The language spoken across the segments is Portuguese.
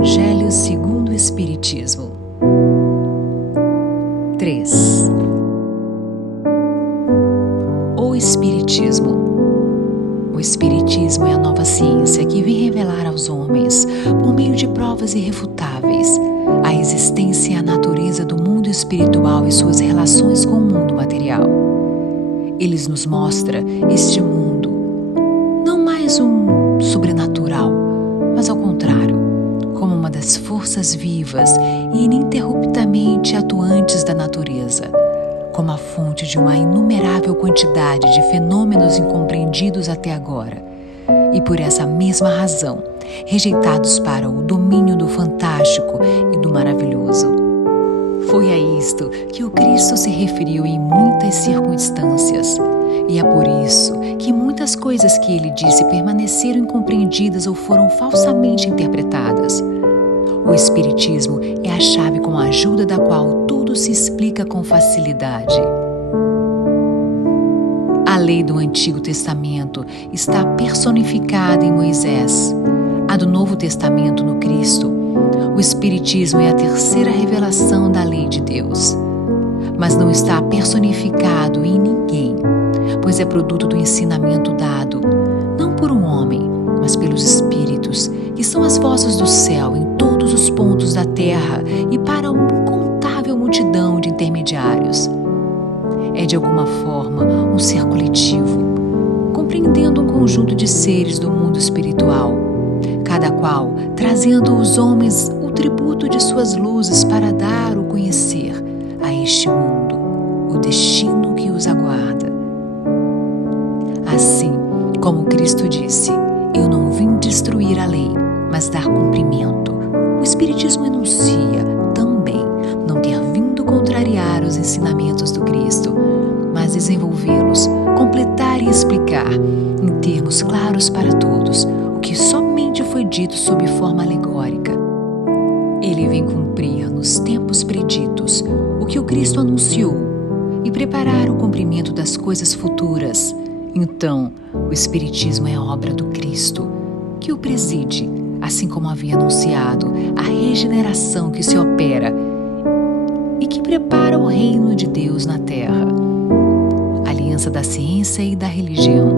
Evangelho segundo o Espiritismo. 3. O Espiritismo. O Espiritismo é a nova ciência que vem revelar aos homens, por meio de provas irrefutáveis, a existência e a natureza do mundo espiritual e suas relações com o mundo material. Eles nos mostra este mundo, não mais um sobrenatural, mas ao contrário, como uma das forças vivas e ininterruptamente atuantes da natureza, como a fonte de uma inumerável quantidade de fenômenos incompreendidos até agora, e por essa mesma razão, rejeitados para o domínio do fantástico e do maravilhoso. Foi a isto que o Cristo se referiu em muitas circunstâncias, e é por isso que muitas coisas que ele disse permaneceram incompreendidas ou foram falsamente interpretadas. O Espiritismo é a chave com a ajuda da qual tudo se explica com facilidade. A lei do Antigo Testamento está personificada em Moisés, a do Novo Testamento no Cristo. O Espiritismo é a terceira revelação da lei de Deus, mas não está personificado em ninguém, pois é produto do ensinamento dado, não por um homem, mas pelos Espíritos, que são as vozes do céu em todos os pontos da terra e para uma incontável multidão de intermediários. É de alguma forma um ser coletivo, compreendendo um conjunto de seres do mundo espiritual, cada qual trazendo aos homens o tributo de suas luzes para dar ou conhecer a este mundo o destino que os aguarda. Assim como Cristo disse: "Eu não vim destruir a lei, mas dar cumprimento", o Espiritismo enuncia também não ter vindo contrariar os ensinamentos do Cristo, mas desenvolvê-los, completar e explicar, em termos claros para todos, o que somente foi dito sob forma alegórica. Ele vem cumprir nos tempos preditos o que o Cristo anunciou e preparar o cumprimento das coisas futuras. Então, o Espiritismo é obra do Cristo, que o preside, assim como havia anunciado a regeneração que se opera e que prepara o reino de Deus na terra. Aliança da ciência e da religião.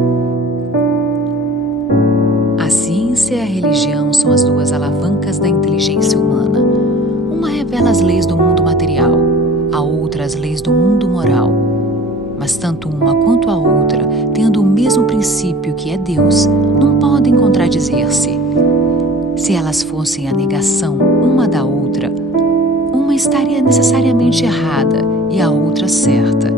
A ciência e a religião são as duas alavancas da inteligência humana. Uma revela as leis do mundo material, a outra as leis do mundo moral. Mas tanto uma quanto a outra, tendo o mesmo princípio que é Deus, não podem contradizer-se. Se elas fossem a negação uma da outra, uma estaria necessariamente errada e a outra certa,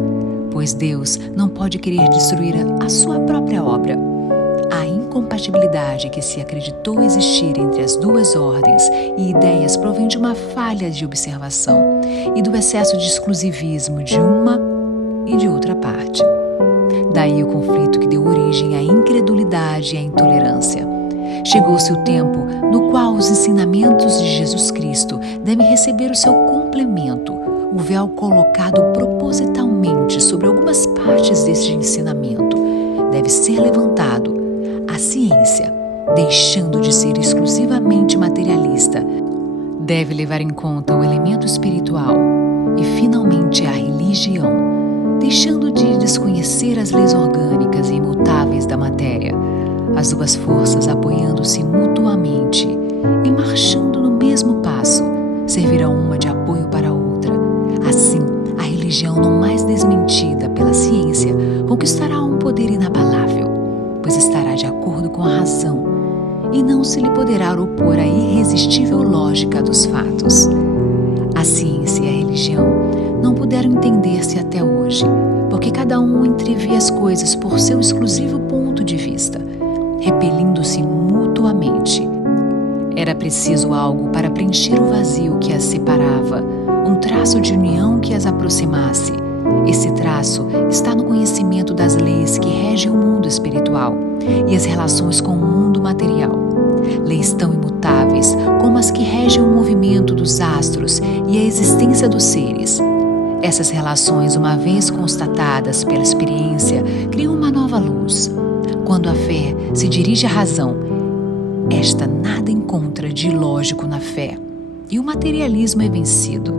pois Deus não pode querer destruir a sua própria obra. A incompatibilidade que se acreditou existir entre as duas ordens e ideias provém de uma falha de observação e do excesso de exclusivismo de uma e de outra parte. Daí o conflito que deu origem à incredulidade e à intolerância. Chegou-se o tempo no qual os ensinamentos de Jesus Cristo devem receber o seu complemento, o véu colocado propositalmente sobre algumas partes deste ensinamento deve ser levantado. A ciência, deixando de ser exclusivamente materialista, deve levar em conta o elemento espiritual e, finalmente, a religião, deixando de desconhecer as leis orgânicas e imutáveis da matéria, as duas forças apoiando-se mutuamente e marchando no mesmo passo, servirão uma de apoio para a outra. Assim, a religião, não mais desmentida pela ciência, conquistará um poder inabalável, pois estará de acordo com a razão e não se lhe poderá opor à irresistível lógica dos fatos. A ciência e a religião não puderam entender-se até hoje, porque cada um entrevê as coisas por seu exclusivo ponto de vista, repelindo-se mutuamente. Era preciso algo para preencher o vazio que as separava, um traço de união que as aproximasse. Esse traço está no conhecimento das leis que regem o mundo espiritual e as relações com o mundo material. Leis tão imutáveis como as que regem o movimento dos astros e a existência dos seres. Essas relações, uma vez constatadas pela experiência, criam uma nova luz. Quando a fé se dirige à razão, esta nada encontra de ilógico na fé, e o materialismo é vencido.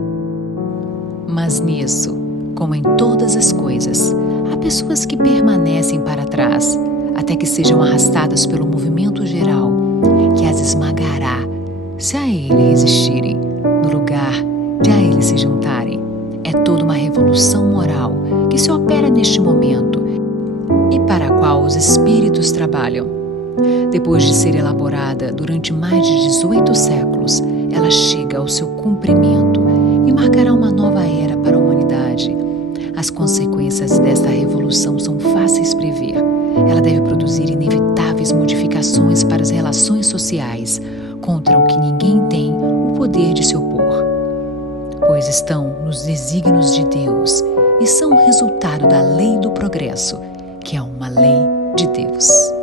Mas nisso, como em todas as coisas, há pessoas que permanecem para trás, até que sejam arrastadas pelo movimento geral, que as esmagará, se a ele resistirem, no lugar de a ele se juntarem. É toda uma revolução moral que se opera neste momento e para a qual os espíritos trabalham. Depois de ser elaborada durante mais de 18 séculos, ela chega ao seu cumprimento e marcará uma nova era para a humanidade. As consequências desta revolução são fáceis de prever. Ela deve produzir inevitáveis modificações para as relações sociais, contra o que ninguém tem o poder de se opor, pois estão nos desígnios de Deus e são o resultado da lei do progresso, que é uma lei de Deus.